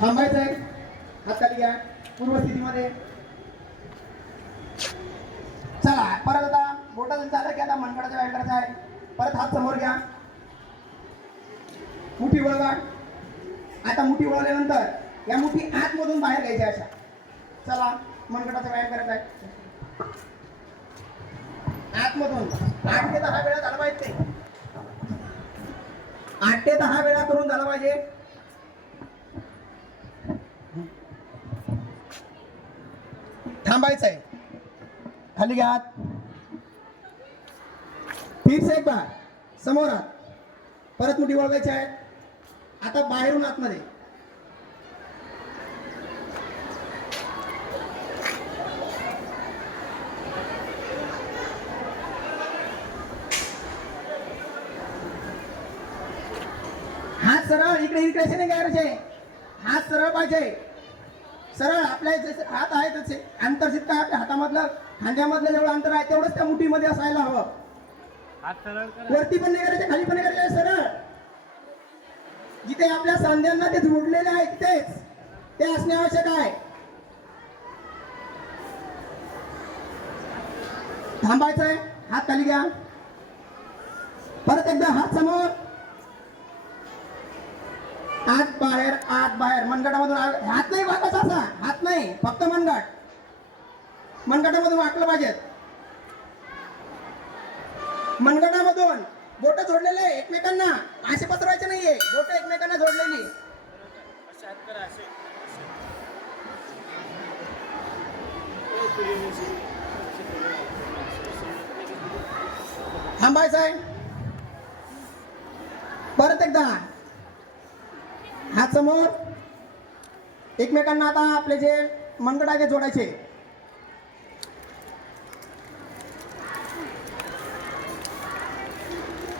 थांबायचंय, हात खाली घ्या पूर्वस्थितीमध्ये. चला परत आता बोटाचं झालं की आता मनगटाचा व्यायाम करायचा आहे. परत हात समोर घ्या, मुठी वळवा. आता मुठी वळवल्यानंतर या मुठी आतमधून बाहेर घ्यायच्या अशा. चला मनगटाचा व्यायाम करायचा आहे. आतमधून 8 ते 10 वेळा झाला पाहिजे. 8 ते 10 वेळा करून झाला पाहिजे. थांबायचंय, खाली घ्या हात. फिर से एक बार समोर हात. परत मुठी वळवायची आहे. आता बाहेरून आतमध्ये. हात सरळ इकडे इकडे नाही करायचे. हात सरळ पाहिजे. सरळ आपल्या जसे हात आहे तसे अंतर जितकं आपल्या हातामधलं खांद्यामधलं जेवढं अंतर आहे तेवढंच त्या मुठीमध्ये असायला हवं. वरती पण नाही करायचे, खाली पण नाही करायचे. सरळ जिथे आपल्या सांध्यांना ते जोडलेले आहे तिथेच ते असणे आवश्यक आहे. थांबायचंय, हात खाली घ्या. परत एकदा हात समोर, आत बाहेर आत बाहेर. मनगटामधून हात नाही वाकायचा असा. हात नाही, फक्त मनगट. मनगटामधून वाकलं पाहिजेत. मनगटामधून बोट जोडलेले एकमेकांना, असे पसरवायचे नाहीये. बोट एकमेकांना जोडलेली. थांबायचंय. परत एकदा हात समोर. एकमेकांना आता आपले जे मनगट आहे ते जोडायचे.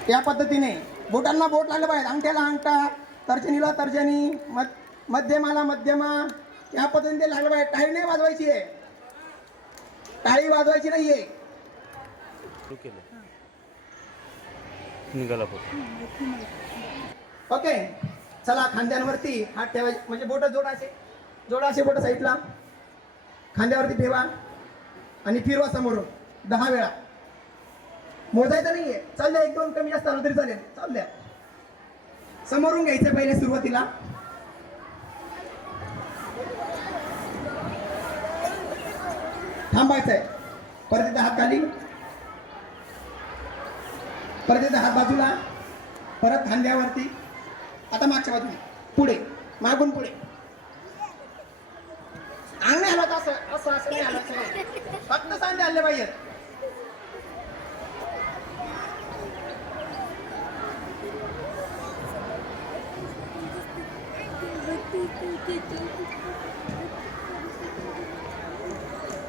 या पद्धतीने बोटांना बोट लागलं पाहिजे. अंगठ्याला अंगठा, तर्जनीला तर्जनी, मध्यमाला मध्यमा, या पद्धतीने लागलं पाहिजे. टाळी नाही वाजवायची आहे. टाळी वाजवायची नाहीये. ओके, चला खांद्यांवरती हात ठेवायचे. म्हणजे बोट जोडायचे. जोडायचे बोट साईडला. खांद्यावरती ठेवा आणि फिरवा समोरून 10 वेळा. मोजायचं नाहीये. चालू द्या, 1-2 कमी जास्त आलं तरी चालेल. चालू द्या. समोरून घ्यायचं पहिले सुरुवातीला. थांबायचंय. परत एकदा हात खाली. परत एकदा हात बाजूला. परत खांद्यावरती. आता मागच्या बाजूने पुढे, मागून पुढे. अंग नाही हलत. असं असं असं नाही हलत. फक्त सांधे हल्ले पाहिजेत.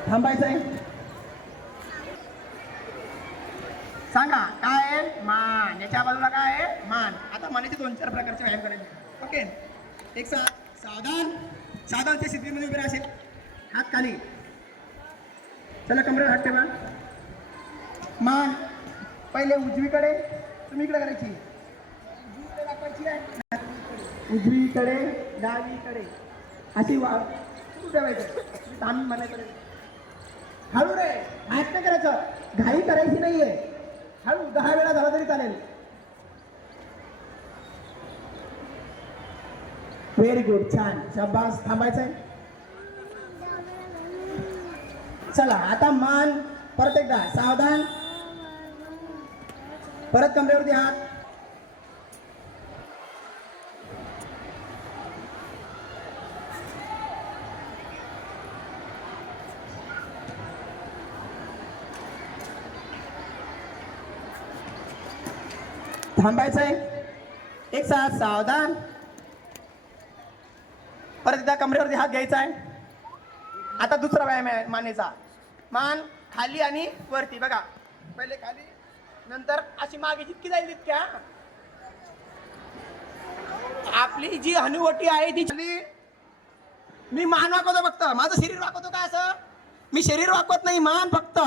थांबायचंय. सांगा काय आहे? मान. याच्या बाजूला काय आहे? मान. आता मानेचे 2-4 प्रकारचे व्यायाम करायचे. ओके, एक सावधान. सावधानच्या स्थितीमध्ये उभे राहायचे. हात खाली. चला कमरेवर हात ठेवा. मान पहिले उजवीकडे, तुम्ही इकडे करायची. उजवीकडे दाखवायची आहे. उजवीकडे, डावीकडे अशी सुरू ठेवायचं. थांब म्हणायचं. हळू रे, हात नाही करायचं. घाई करायची नाहीये. हळू 10 वेळा झाला तरी चालेल. व्हेरी गुड, छान, शाबास. थांबायचंय. चला आता मान. परत एकदा सावधान. परत कमरेवरती हात. थांबायचंय. एक साथ सावधान. परत एकदा कमरेवरती हात घ्यायचा आहे. आता दुसरा व्यायाम आहे मानेचा. मान खाली आणि वरती. बघा, पहिले खाली, नंतर अशी मागे जितकी जाईल तितक्या. आपली जी हनुवटी आहे ती खाली. मी मान वाकवतो फक्त. माझं शरीर वाकवतो का असं? मी शरीर वाकवत नाही, मान फक्त.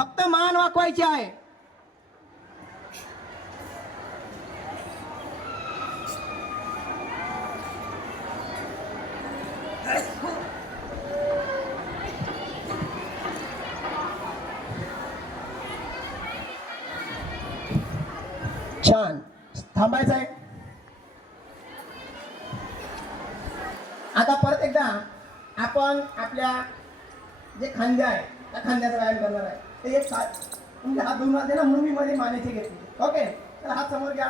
फक्त मान वाकवायची आहे. छान. थांबायचं आहे. आता परत एकदा आपण आपल्या जे खांदे आहे त्या खांद्याचा व्यायाम करणार आहे. ते एक साथ म्हणजे हात दोन वाजले ना म्हणून मी मध्ये मानेचे घेतले. ओके, तर हात समोर घ्या.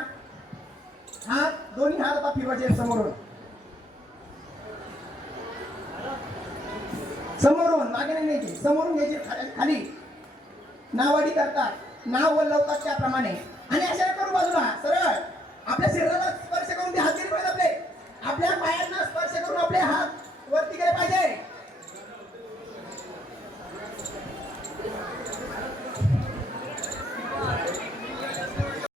हात दोन्ही हात आता फिरवायचे समोरून समोरून, मागे नाही न्यायचे, समोरून घ्यायचे खाली. नावाडी करतात, नाव वल्लवतात त्याप्रमाणे. आणि अशा करू बाजूला सरळ. आपल्या शरीराला स्पर्श करून ते हात गेले पाहिजे. आपल्या पायांना स्पर्श करून आपले हात